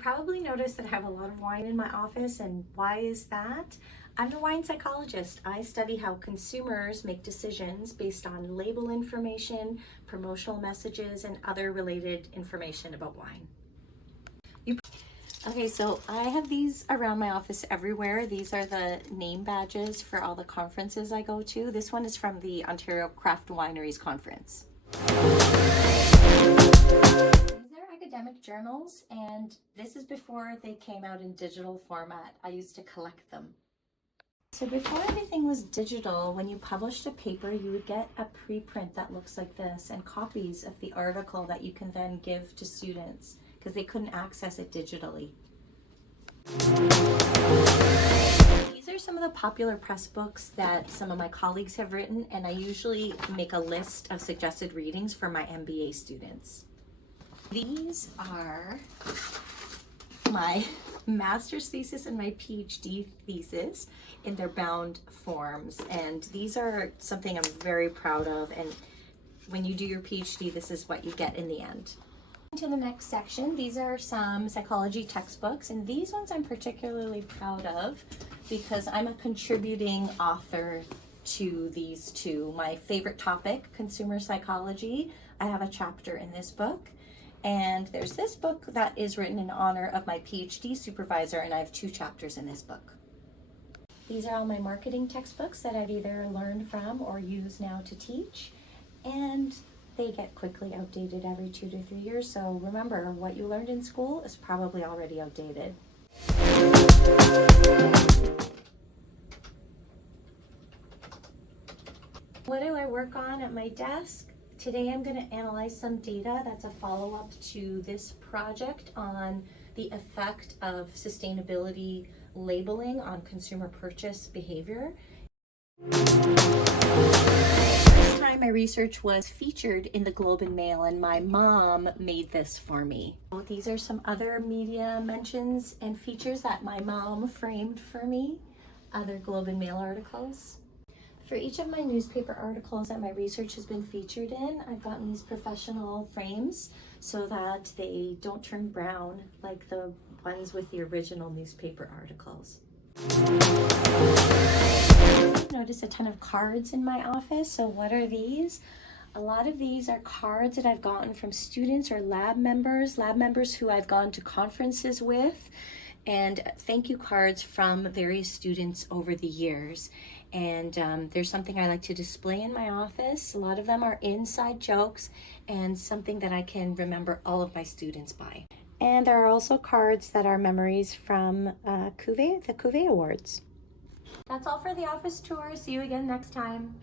probably noticed that I have a lot of wine in my office, and why is that? I'm a wine psychologist. I study how consumers make decisions based on label information, promotional messages, and other related information about wine. Okay, so I have these around my office everywhere. These are the name badges for all the conferences I go to. This one is from the Ontario Craft Wineries Conference. These are academic journals, and this is before they came out in digital format. I used to collect them. So before everything was digital, when you published a paper, you would get a preprint that looks like this and copies of the article that you can then give to students because they couldn't access it digitally. These are some of the popular press books that some of my colleagues have written, and I usually make a list of suggested readings for my MBA students. These are my master's thesis and my PhD thesis in their bound forms, and these are something I'm very proud of, and when you do your PhD, this is what you get in the end. To the next section, these are some psychology textbooks, and these ones I'm particularly proud of because I'm a contributing author to these two. My favorite topic, consumer psychology, I have a chapter in this book. And there's this book that is written in honor of my PhD supervisor, and I have 2 chapters in this book. These are all my marketing textbooks that I've either learned from or use now to teach, and they get quickly outdated every 2 to 3 years, so remember, what you learned in school is probably already outdated. What do I work on at my desk? Today I'm going to analyze some data that's a follow-up to this project on the effect of sustainability labeling on consumer purchase behavior. This time my research was featured in the Globe and Mail, and my mom made this for me. These are some other media mentions and features that my mom framed for me, other Globe and Mail articles. For each of my newspaper articles that my research has been featured in, I've gotten these professional frames so that they don't turn brown like the ones with the original newspaper articles. I've noticed a ton of cards in my office. So what are these? A lot of these are cards that I've gotten from students or lab members who I've gone to conferences with, and thank you cards from various students over the years. And there's something I like to display in my office. A lot of them are inside jokes and something that I can remember all of my students by. And there are also cards that are memories from the Cuvée Awards. That's all for the office tour. See you again next time.